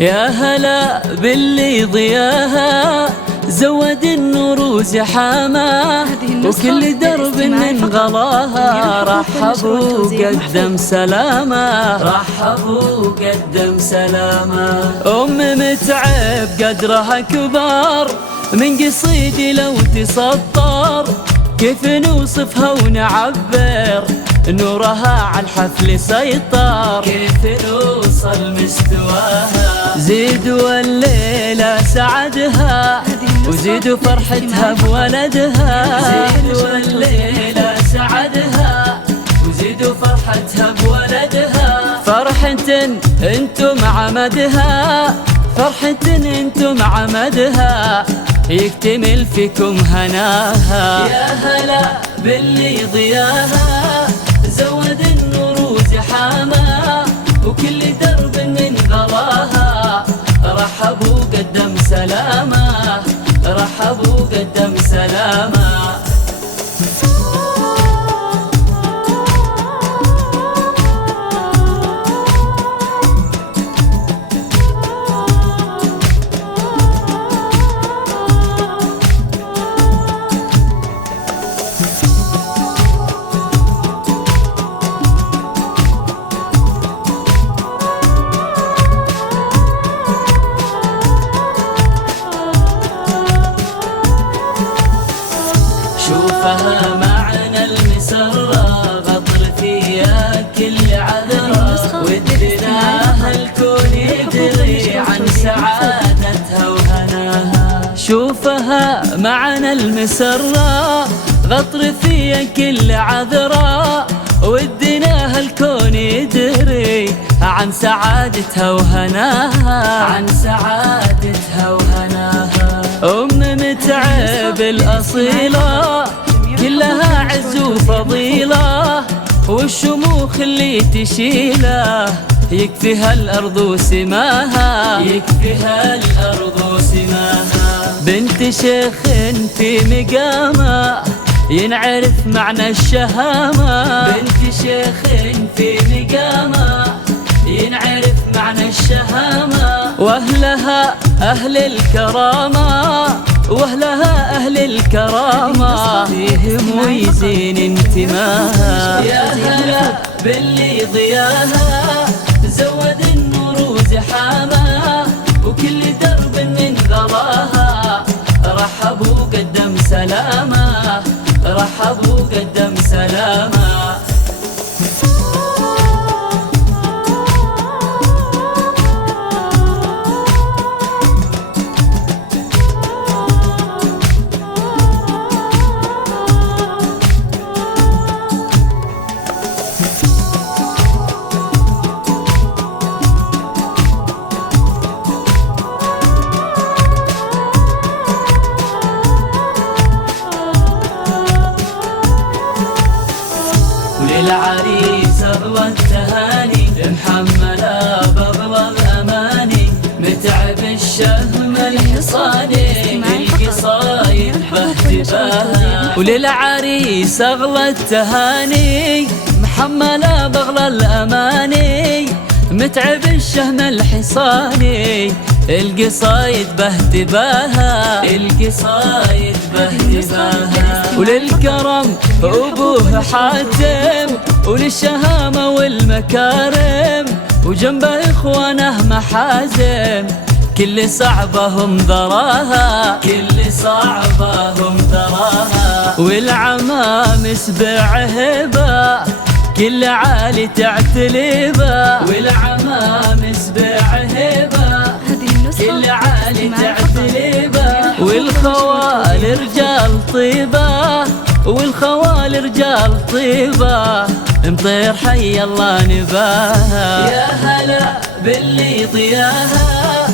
يا هلا باللي ضياها زود النور زحامة، وكل درب من غلاها رحبوا قدم سلامة، رحبوا قدم سلامة. متعب قدرها كبار من قصيدي لو تسطر، كيف نوصفها ونعبر نورها على الحفل سيطر، كيف نوصل مستواها. زيدوا الليلة سعدها وزيدوا فرحتها بولدها، زيدوا الليلة سعدها وزيدوا فرحتها بولدها. فرحة انتم عمدها، فرحة انتم عمدها، يكتمل فيكم هناها. يا هلا باللي ضياها زود النور زحامة، وكل درب من غلاها رحبوا قدم سلامة، رحبوا قدم سلامة. شوفها معنى المسرة غطر فيها كل عذرة، ودناها الكون يدري عن سعادتها وهناها. شوفها معنى المسرة غطر فيها كل عذرة، ودناها الكون يدري عن سعادتها وهناها، عن سعادتها وهناها. متعب الأصيلة كلها عز وفضيلة، والشموخ اللي تشيله يكفيها الأرض وسماها، يكفيها الأرض وسماها. بنت شيخ في مقامة ينعرف معنى الشهامة، بنت شيخ في مقامة ينعرف معنى الشهامة. واهلها أهل الكرامة، واهلها أهل الكرامة، فيهم ويزين انتماها. يا هلا باللي ضياها زود النور زحامة، وكل درب من غلاها رحبوا قدم سلامة، رحبوا قدم سلامة. للعريس أغلى التهاني، محملة بغلى الأماني، متعب الشهم الحصاني، القصايد باهتباها. وللعريس أغلى التهاني، محملة بغلى الأماني، متعب الشهم الحصاني، القصايد باهتباها، القصايد باهتباها. وللكرم أبوه حاتم، وللشهامة والمكارم، وجنبه إخوانه محازم، كل صعبهم ذراها، كل صعبهم ذراها. والعمامس بعهبة كل عالي تعتلبه، والعمامس بعهبة كل عالي تعتلبه. والخوال رجال طيبة، والخوال رجال طيبة، مطير حي الله نباها. يا هلا باللي ضياها